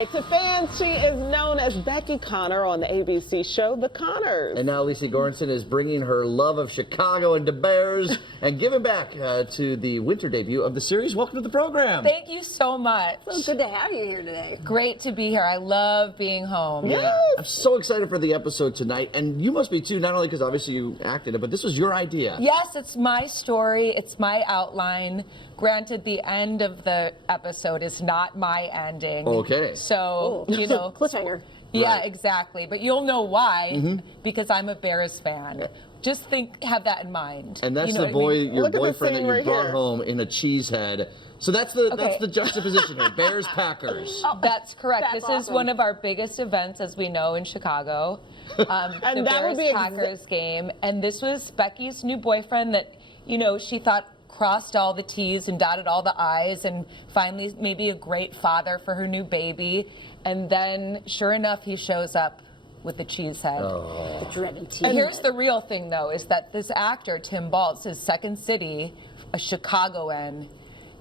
To fans, she is known as Becky Conner on the ABC show The Conners. And now Lecy Goranson is bringing her love of Chicago and the Bears and giving back to the winter debut of the series. Welcome to the program. Thank you so much. So good to have you here today. Great to be here. I love being home. Yeah, I'm so excited for the episode tonight, and you must be too, not only because obviously you acted it, but this was your idea. Yes, it's my story. It's my outline. Granted, the end of the episode is not my ending. Okay. So, you know. Cliffhanger. Yeah, Right. exactly. But you'll know why, because I'm a Bears fan. Just have that in mind. And that's You know the what I boy, mean? your Look at this boyfriend that scene you right brought here. home in a cheese head. So that's the juxtaposition here. Bears Packers. That's correct. That's This is awesome. one of our biggest events, as we know, in Chicago. And the that would Bears be Packers game. And this was Becky's new boyfriend that, you know, she thought crossed all the T's and dotted all the I's, and finally maybe a great father for her new baby. And then, sure enough, he shows up with the cheese head. The dreaded team. And here's the real thing, though, is that this actor, Tim Baltz, is Second City, a Chicagoan,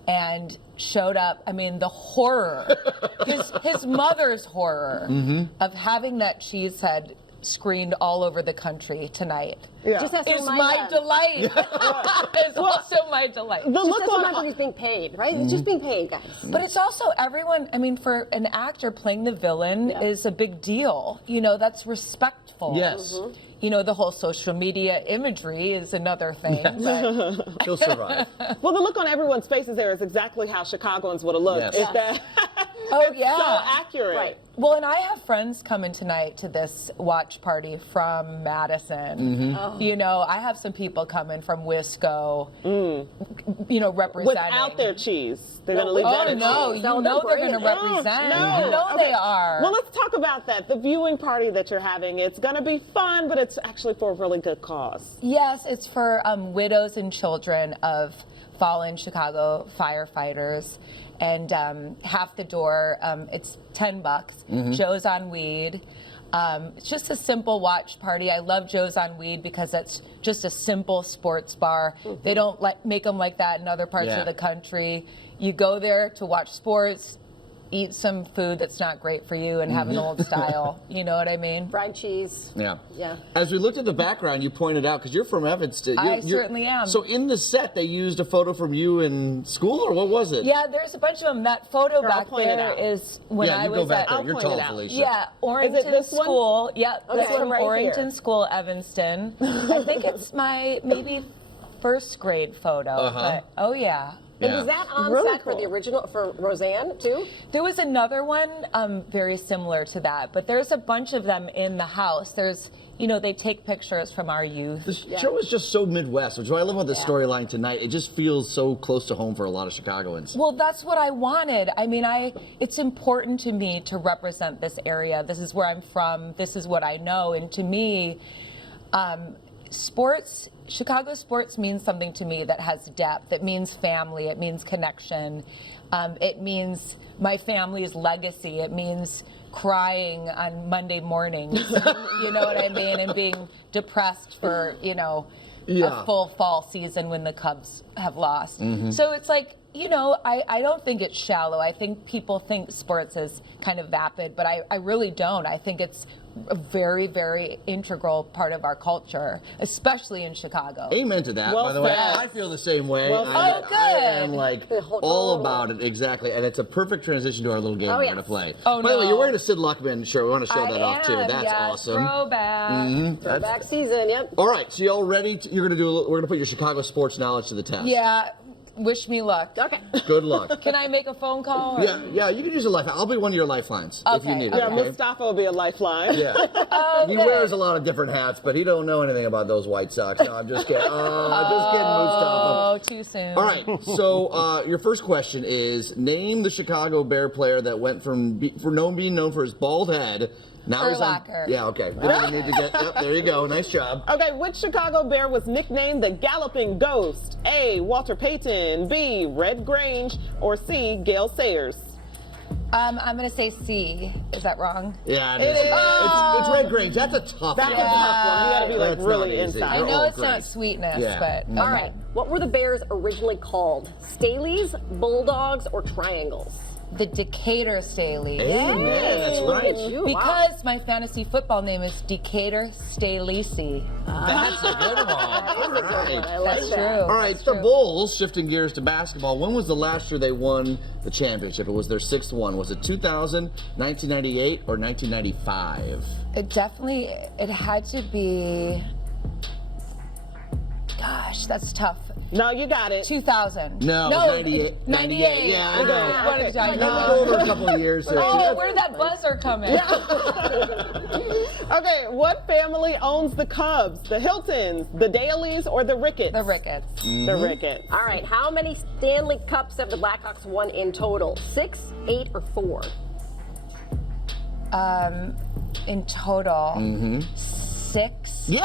and showed up. I mean, the horror, his mother's horror of having that cheese head screened all over the country tonight. Yeah. Just has to Is remind my them. delight. It's also my delight. The Just look has to on remember he's being paid, right? He's just being paid, guys. But it's also everyone, I mean, for an actor playing the villain Yeah. is a big deal. You know, that's respectful. Yes. You know, the whole social media imagery is another thing. But He'll survive. well, the look on everyone's faces there is exactly how Chicagoans would have looked. Yes. Is that oh, yeah. so accurate? Right. Well, and I have friends coming tonight to this watch party from Madison. You know, I have some people coming from Wisco, you know, representing. Without their cheese, they're going to leave Oh, that at no, cheese. you know they're going to represent. No. You know Okay. they are. Well, let's talk about that. The viewing party that you're having, it's going to be fun, but it's actually for a really good cause. Yes, it's for widows and children of fallen Chicago firefighters. And half the door, it's $10. Joe's on Weed. It's just a simple watch party. I love Joe's on Weed because it's just a simple sports bar. They don't make them like that in other parts Yeah. of the country. You go there to watch sports, eat some food that's not great for you, and have an old style. You know what I mean? Fried cheese. Yeah. Yeah. As we looked at the background, you pointed out, because you're from Evanston. I certainly am. So in the set, they used a photo from you in school, or what was it? Yeah, there's a bunch of them. That photo Here, I'll back point it there out. is when yeah, I you was go back at. there. I'll You're point tall, it out. Felicia. Yeah, Orrington this one? School. Yep, Okay. that's from Right Orrington here. School, Evanston. I think it's my maybe first grade photo. But, oh yeah. And Yeah. was that on Really set for the cool. original, for Roseanne, too? There was another one very similar to that, but there's a bunch of them in the house. There's, you know, they take pictures from our youth. The show is just so Midwest, which is what I love about the storyline tonight. It just feels so close to home for a lot of Chicagoans. Well, that's what I wanted. I mean, it's important to me to represent this area. This is where I'm from. This is what I know. And to me, Chicago sports means something to me that has depth. It means family. It means connection. It means my family's legacy. It means crying on Monday mornings. You know what I mean? And being depressed for, you know, Yeah. a full fall season when the Cubs have lost. So it's like, you know, I don't think it's shallow. I think people think sports is kind of vapid, but I really don't. I think it's a very, very integral part of our culture, especially in Chicago. Amen to that, Well by the way. said. I feel the same way. Well I am good. like whole- all about it, exactly. And it's a perfect transition to our little game we're yes. going to play. Oh, by the way, no. you're wearing a Sid Luckman shirt. We want to show I that off too. am, That's yes, awesome. Throwback. Throwback season, yep. All right, so y'all ready? You're going to we're going to put your Chicago sports knowledge to the test. Yeah, wish me luck. Okay. Good luck. Can I make a phone call? or- Yeah, you can use a lifeline. I'll be one of your lifelines if you Okay, need it. Yeah, Okay? Mustafa will be a lifeline. Yeah. Oh, He good. wears a lot of different hats, but he don't know anything about those White Sox. No, I'm just kidding. Just kidding, Mustafa. Oh, too soon. All right, so your first question is, name the Chicago Bear player that went from being known for his bald head. Now he's on. Urlacher. Yeah, okay. We don't need to get. Yep, there you go. Nice job. Okay, which Chicago Bear was nicknamed the Galloping Ghost? A. Walter Payton, B. Red Grange, or C. Gale Sayers? I'm going to say C. Is that wrong? Yeah, It is. It's Red Grange. That's a tough That's one. a tough one. You gotta be like That's not really easy. inside. I They're know all it's great. not sweetness, Yeah. but Mhm. All right. What were the Bears originally called? Staleys, Bulldogs, or Triangles? the Decatur Staley. Amen. That's right. You, wow. Because my fantasy football name is Decatur Staley. That's a good one. All right. I like That's that. true. All right, That's the true. Bulls, shifting gears to basketball. When was the last year they won the championship? It was their 6th one. Was it 2000, 1998, or 1995? It had to be, gosh, that's tough. No, you got it. 2000. No, it was 98. Yeah, I know. What did I Go know? over a couple of years here. Oh, where did that buzzer come in? Okay, what family owns the Cubs? The Hiltons, the Dailies, or the Ricketts? The Ricketts. The Ricketts. All right, how many Stanley Cups have the Blackhawks won in total? 6, 8, or 4? In total, 6. Yes!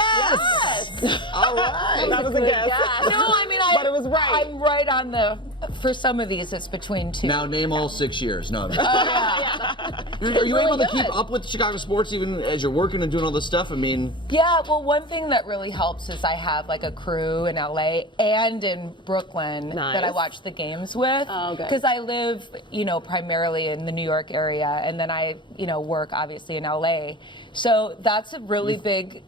All right. That was a guess. No, I mean, But it was right. I'm right on the. For some of these, it's between 2. Now name all 6 years. No. Oh, yeah. Are you able to Really keep good. up with Chicago sports even as you're working and doing all this stuff? I mean, Yeah, well, one thing that really helps is I have like a crew in LA and in Brooklyn that I Nice. watch the games with. Oh, good. Because I live, primarily in the New York area, and then I, work obviously in LA. So that's a really big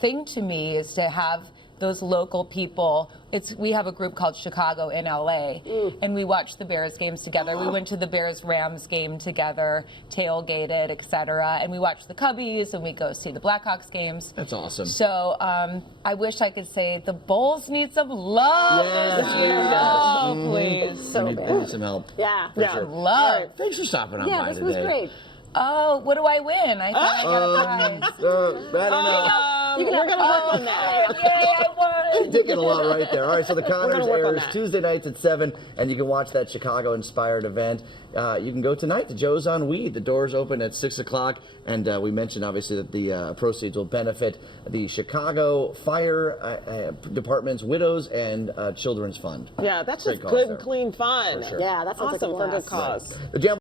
thing to me, is to have those local people. We have a group called Chicago in LA, and we watch the Bears games together. We went to the Bears-Rams game together, tailgated, etc. And we watch the Cubbies, and we go see the Blackhawks games. that's awesome. So I wish I could say the Bulls need some love this Yes, year. yes. Oh, please. So They bad. need some help. Yeah. For sure. Love. Thanks for stopping on Yeah, by this today. was great. Oh, what do I win? I thought I got a prize. I don't know. We're going to work on that. Yay, I won. Thinking a lot right there. All right, so the Conners gonna work on airs that. Tuesday nights at 7, and you can watch that Chicago-inspired event. You can go tonight to Joe's on Weed. The doors open at 6 o'clock, and we mentioned, obviously, that the proceeds will benefit the Chicago Fire Department's Widows and Children's Fund. Yeah, that's Great just cause good, there. clean fun. For sure. Yeah, that sounds like a awesome for a good blast. cause. The Jam